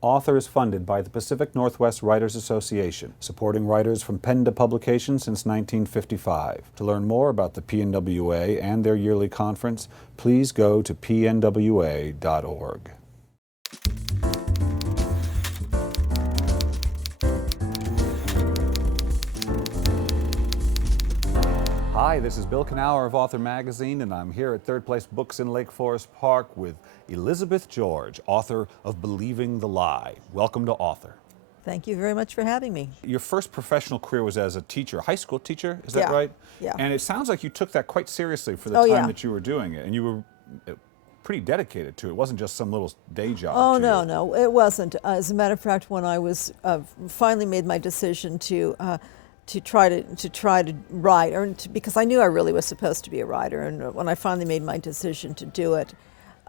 Author is funded by the Pacific Northwest Writers Association, supporting writers from pen to publication since 1955. To learn more about the PNWA and their yearly conference, please go to pnwa.org. Hi, this is Bill Kenower of Author Magazine, and I'm here at Third Place Books in Lake Forest Park with Elizabeth George, author of Believing the Lie. Welcome to Author. Thank you very much for having me. Your first professional career was as a teacher, high school teacher, is that right? Yeah. And it sounds like you took that quite seriously for the time that you were doing it, and you were pretty dedicated to it. It wasn't just some little day job. Oh, no, it wasn't. As a matter of fact, when I was finally made my decision to try to write, because I knew I really was supposed to be a writer, and when I finally made my decision to do it,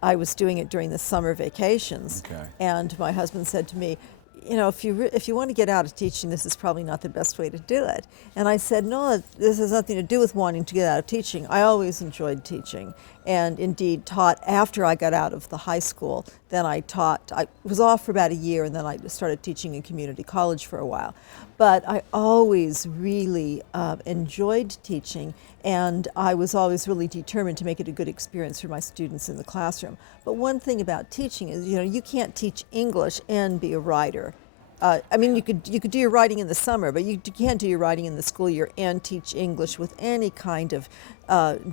I was doing it during the summer vacations. Okay. And my husband said to me, you know, if you want to get out of teaching, this is probably not the best way to do it. And I said, no, this has nothing to do with wanting to get out of teaching. I always enjoyed teaching, and indeed taught after I got out of the high school. Then I was off for about a year, and then I started teaching in community college for a while. But I always really enjoyed teaching, and I was always really determined to make it a good experience for my students in the classroom. But one thing about teaching is, you know, you can't teach English and be a writer. I mean, you could do your writing in the summer, but you can't do your writing in the school year and teach English with any kind of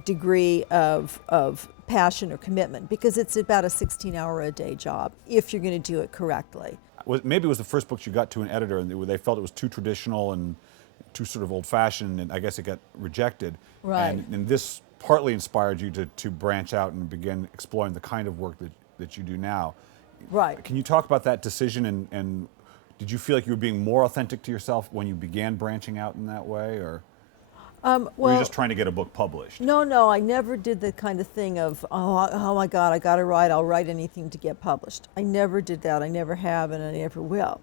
degree of passion or commitment, because it's about a 16-hour-a-day job if you're going to do it correctly. Maybe it was the first book you got to an editor and they felt it was too traditional and too sort of old-fashioned, and I guess it got rejected. Right. And this partly inspired you to branch out and begin exploring the kind of work that you do now. Right. Can you talk about that decision, and did you feel like you were being more authentic to yourself when you began branching out in that way, or were you just trying to get a book published? No, I never did the kind of thing of, oh my God, I got to write, I'll write anything to get published. I never did that. I never have, and I never will.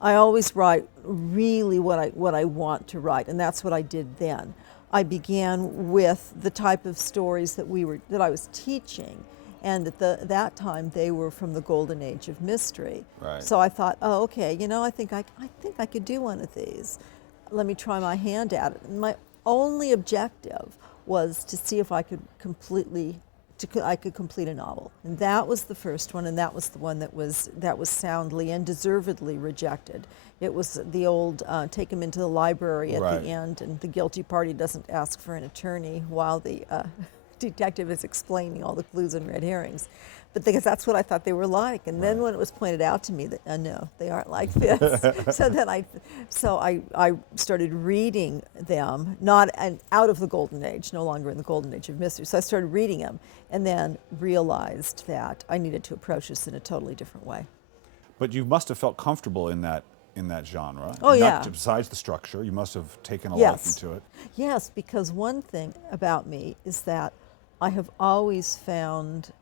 I always write really what I want to write, and that's what I did then. I began with the type of stories that I was teaching, and at that time they were from the golden age of mystery. Right. So I thought, oh, okay, you know, I think I could do one of these. Let me try my hand at it. And my only objective was to see if I could complete a novel, and that was the first one, and that was the one that was soundly and deservedly rejected. It was the old take him into the library at the end, and the guilty party doesn't ask for an attorney while the detective is explaining all the clues and red herrings. But because that's what I thought they were like, and then when it was pointed out to me that no, they aren't like this, so then I started reading them, out of the golden age, no longer in the golden age of mystery. So I started reading them, and then realized that I needed to approach this in a totally different way. But you must have felt comfortable in that genre. Oh, yeah. Besides the structure, you must have taken a liking to it. Yes, because one thing about me is that I have always found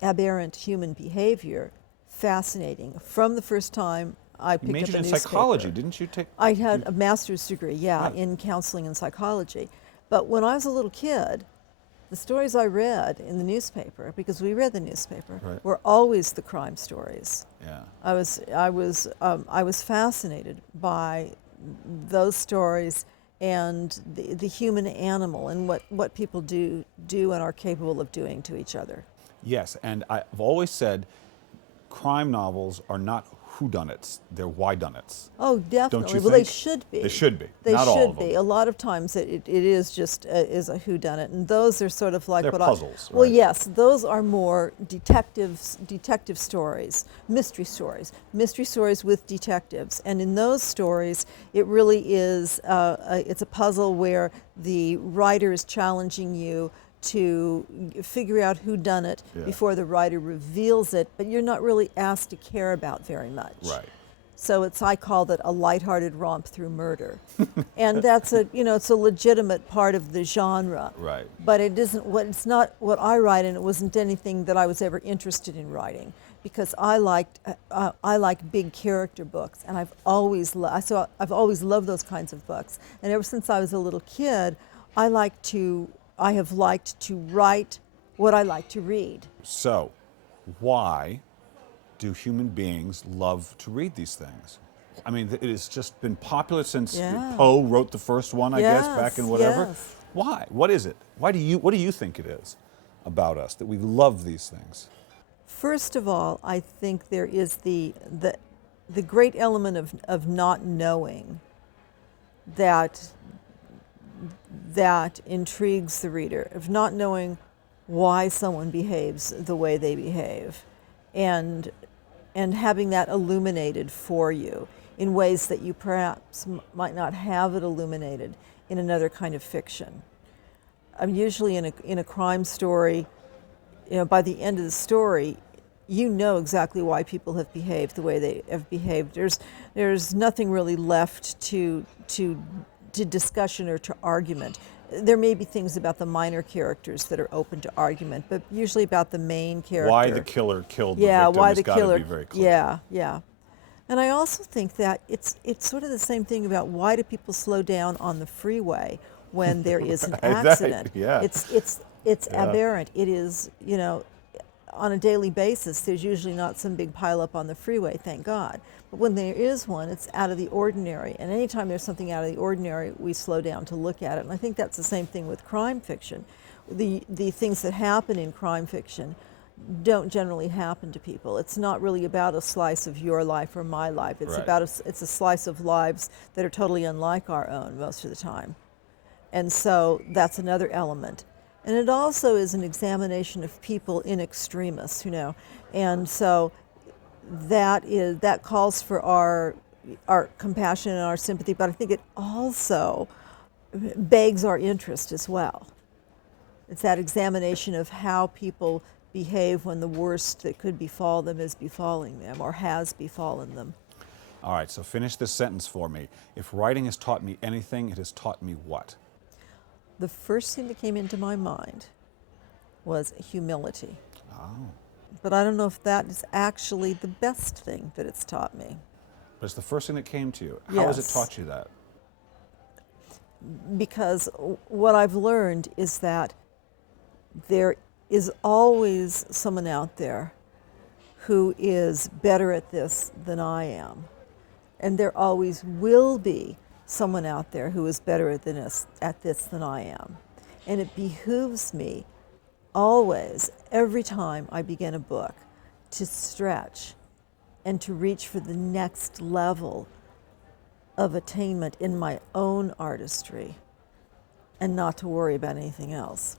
aberrant human behavior fascinating. From the first time I picked up a newspaper. You majored in psychology, didn't you? I had a master's degree, in counseling and psychology. But when I was a little kid, the stories I read in the newspaper, because we read the newspaper, were always the crime stories. Yeah. I was fascinated by those stories and the human animal and what people do and are capable of doing to each other. Yes, and I've always said crime novels are not whodunits, they're whydunits. Oh, definitely. Don't you Well, think? they should be. They should be. They not should all of be. them. A lot of times it is just is a whodunit, and those are sort of like they're what puzzles. Well, right? yes, those are more detective stories, mystery stories with detectives, and in those stories, it really is it's a puzzle where the writer is challenging you to figure out who done it before the writer reveals it, but you're not really asked to care about very much. Right. So I call it a lighthearted romp through murder, and that's it's a legitimate part of the genre. Right. But it's not what I write, and it wasn't anything that I was ever interested in writing, because I like big character books, and I've always loved those kinds of books, and ever since I was a little kid, I have liked to write what I like to read. So, why do human beings love to read these things? I mean, it has just been popular since Yeah. Poe wrote the first one, I guess, back in Yes, whatever. yes. Why? What is it? What do you think it is about us that we love these things? First of all, I think there is the great element of not knowing that intrigues the reader, of not knowing why someone behaves the way they behave, and having that illuminated for you in ways that you perhaps might not have it illuminated in another kind of fiction. I'm usually in a crime story, by the end of the story, you know exactly why people have behaved the way they have behaved. There's nothing really left to discussion or to argument. There may be things about the minor characters that are open to argument, but usually about the main character. Why the killer killed the Yeah, victim why has the got to killer. be very clear. Yeah, yeah. And I also think that it's sort of the same thing about why do people slow down on the freeway when there is an accident. Yeah. It's aberrant. It is, on a daily basis, there's usually not some big pileup on the freeway, thank God. But when there is one, it's out of the ordinary. And anytime there's something out of the ordinary, we slow down to look at it. And I think that's the same thing with crime fiction. The things that happen in crime fiction don't generally happen to people. It's not really about a slice of your life or my life. It's Right. about it's a slice of lives that are totally unlike our own most of the time. And so that's another element. And it also is an examination of people in extremis, And so that calls for our compassion and our sympathy, but I think it also begs our interest as well. It's that examination of how people behave when the worst that could befall them is befalling them or has befallen them. All right, so finish this sentence for me. If writing has taught me anything, it has taught me what? The first thing that came into my mind was humility. Oh. But I don't know if that is actually the best thing that it's taught me. But it's the first thing that came to you. How has it Yes. taught you that? Because what I've learned is that there is always someone out there who is better at this than I am. And there always will be someone out there who is better at this than I am. And it behooves me always, every time I begin a book, to stretch and to reach for the next level of attainment in my own artistry and not to worry about anything else.